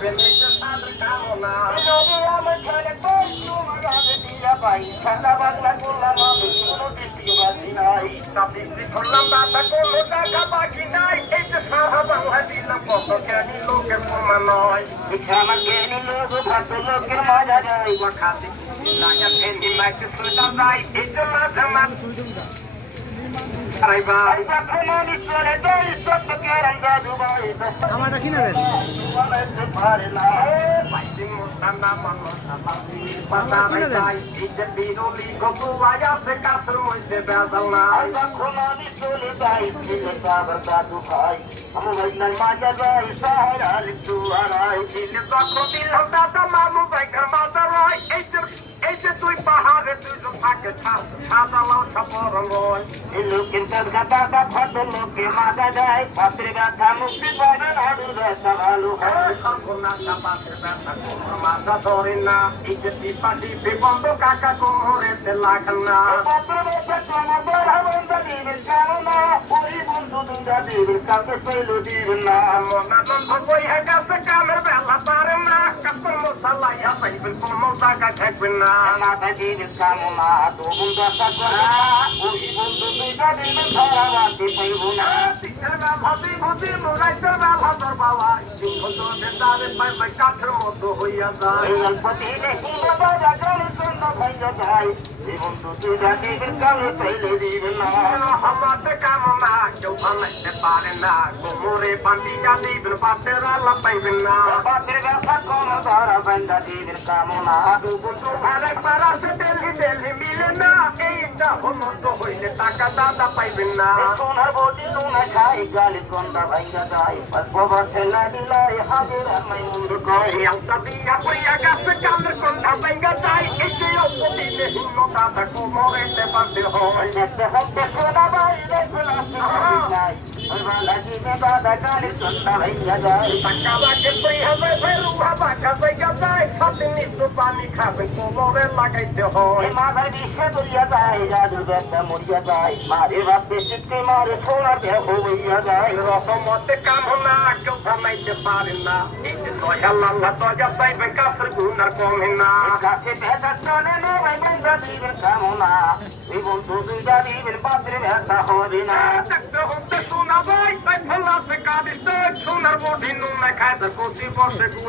দিবেন এটা তাদের কামনা নবী আমার ঘরে বন্ধু মাগাবে দিয়া পাই ঠান্ডা বাংলা করলাম আমি কোনো দিকে বাজি নাই নবী করলাম দাদা কোনো টাকা বাকি নাই এই যে সারা বাংলা দিলাম কত জ্ঞানী লোকের প্রমাণ নয় আমার জ্ঞানী লোক ভাত লোকের মজা যায় খাতে লাগা ফেরি মাইকে সুলতা যাই এই যে মাঝে মাঝে আমারটা কিনে দেন তুই পাহাড়ে দুজন থাকে সাদা লাউ সাপর রঙ লোকের দাদা ভদ্র লোকে মাজা দেয় পাত্রে ব্যথা মুক্তি পাবে হাড়ুর ব্যথা ভালো হয় সর্বনাশা পাত্রে ব্যথা কোমর মাথা ধরে না ইজ্জতি পাটি বন্ধ কাকা কোমরেতে লাগান না পাত্রে ব্যথা কোমর বড় বন্ধ দিবেন কেন না ওই বন্ধু দুটা দিবেন কাউকে পেলো দিবেন না মনানন্দ বই গেছে কামের বেলা পারে না কাপড় মশালা ইয়া পাইবেন কোনো জায়গা থাকবেন না মাথা দিবেন কামো না তো বন্ধু আশা করে ওই বন্ধু দুটা দিবেন ধরা রাখতে পাইব না শিক্ষার ভাবি ভাবি মোরাইতের ভাবর বাবা কিন্তু দেদারে পাই পাই কাঠের মতো হইয়া যায় গল্পতি দেখি বাবা জাগল চন্দ ভাইয়া যায় এই বন্ধু দুটা দিবেন কামে পেলে দিবেন না আমাতে কামনা কেউ ভালাইতে পারে না কোমরে পান্ডিয়া দিবেন পাশের আল্লাহ পাইবেন না পাশের ব্যথা কোন ধরা বান্দা দিবেন কামনা বন্ধু আরেক বার আসে দিল্লি মিলে না এইটা হমত হইলে টাকা দাদা পাইবেন না সোনার বডি নুনা খাই গালি গন্ডা ভাইয়া যায় বাবা ছেলা দিলাই হাজির আমি মুন্ড কই আলতা দিয়া পইয়া গাছে কামের গন্ডা ভাইয়া যায় একে অপদিনে হিন্ন দাদা কোমরেতে বাঁধে হয় দেখতে হতে সোনা ভাই দেখুন নাই বালা দিনে দাদা গালি গন্ডা ভাইয়া যায় টাকা বাকে পইয়া যায় ফেরু বাবা কাছে যায় সাথে নিতো পানি খাবে কোমরে লাগাইতে হয় মাথায় বিষে দরিয়া যায় জাদু ব্যথা মরিয়া যায় মারে বাপে চিত্তে মারে ছোড়া দেহ হইয়া যায় রহমতে কামনা কেউ বানাইতে পারে না এই যে দয়াল আল্লাহ দয়া পাইবে কাছের গুনার কমে না কাছে ব্যথা চলে না ভাই বন্ধা দিবেন কামনা এই বন্ধু দুইটা দিবেন পাত্রে ব্যথা হবে না দেখতে হতে শোনা ভাই তাই ফেলাতে কাঁদিস সোনার বডি নুনে খায় কচি বসে গুনে